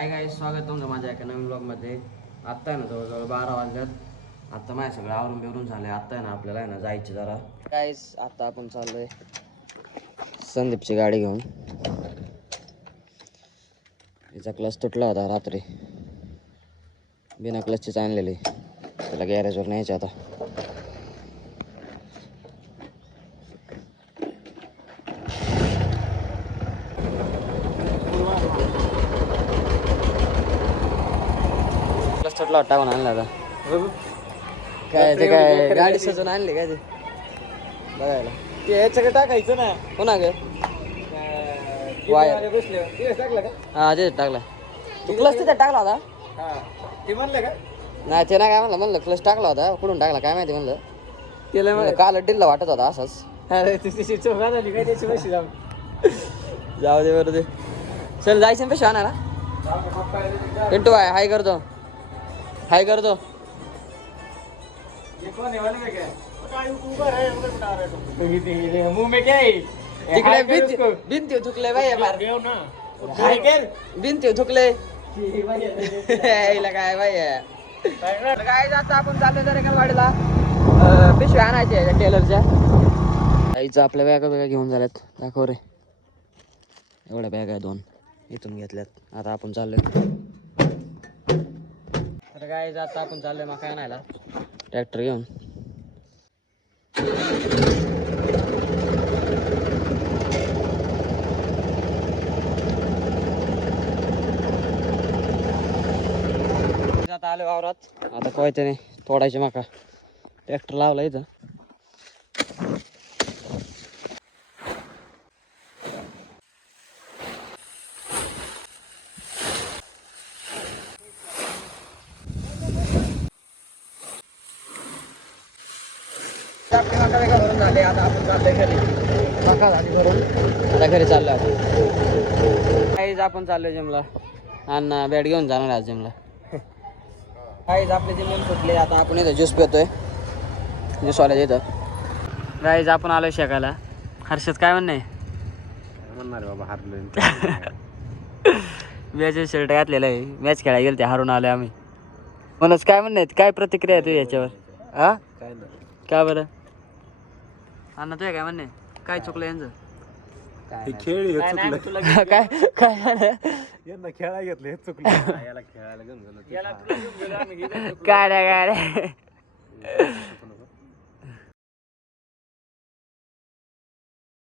काय काय स्वागत तुमचं माझ्या एका नवीन ब्लॉगमध्ये. आत्ता आहे ना जवळजवळ 12 वाजल्यात. आत्ता माझ्या सगळं आवरून बिवरून झालं आहे. आत्ता आहे ना आपल्याला आहे ना जायचे जरा काहीच. आत्ता आपण चाललोय संदीपची गाडी घेऊन. तिचा क्लच तुटला होता रात्री, बिना क्लचचीच आणलेली. त्याला गॅरेजवर न्यायचे आता. क्लच तुटला टाकून आणला आता. काय ते काय गाडी सजून आणली काय ते बघायला. ते याच्याकडे टाकायचं ना. पुन्हा गे वायर बसले टाकलं का? हा ते टाकला. तू क्लच तिथे टाकला होता? हा ते म्हणलं का? नाही ते नाही काय म्हणलं क्लच टाकला होता. कुठून टाकला काय माहिती म्हणलं. त्याला काल डिल्ला वाटत होता असंच. अरे तिची चोखा झाली काय त्याची बशी जाऊन. जाऊ दे बरं. ते चल जायचं ना पेशा आणायला. पिंटू आहे हाय करतो, हाय करतो. ये कोण आहे वाले में क्या काय ऊपर है उधर बता रहा है तो मुंह में क्या है तिकडे भिंती थुकले बाई मार देव ना हाय कर भिंती थुकले. हिला काय बाई काय जास्त आपण चाललो जर एका वाडीला पिशव्या आणायचे टेलरच्या. आईचं आपल्या बॅगा घेऊन झाल्यात. दाखव रे, एवढ्या बॅग आहे 2 इथून घेतल्यात. आता आपण चाललोय. तर काय जात आपण चाललोय मग काय आणायला ट्रॅक्टर घेऊन. आता आलो वावरात. आता कळते नाही तोडायचे मका. ट्रॅक्टर लावला इथं. आपली मका वेगळा भरून झाले. आता आपण चाललोय घरी. मका झाली भरून, आता घरी चाललोय आपण. काहीच आपण चाललोय जिमला. अण्णा बॅट घेऊन जाणार आज जिमला. काहीच आपले जिम सुटले. आता आपण इथं ज्यूस पितोय, ज्यूसवाल्याच्या इथं. गाईज आपण आलोय शेकायला. हर्षद काय म्हणणे म्हणणार बाबा हारलोय. मॅच शर्ट घातलेलं आहे. मॅच खेळायला गेलं ते हारून आलोय आम्ही. म्हणूनच काय म्हणणे काय प्रतिक्रिया आहे तू याच्यावर? हा काय नाही का बरं अण्णा तुझ्या काय म्हणणे? काय चुकलं यांचं? हे खेळ काय काय यांना खेळायला घेतलं हे चुकलं. याला खेळायला घेऊन गेलो. काय रे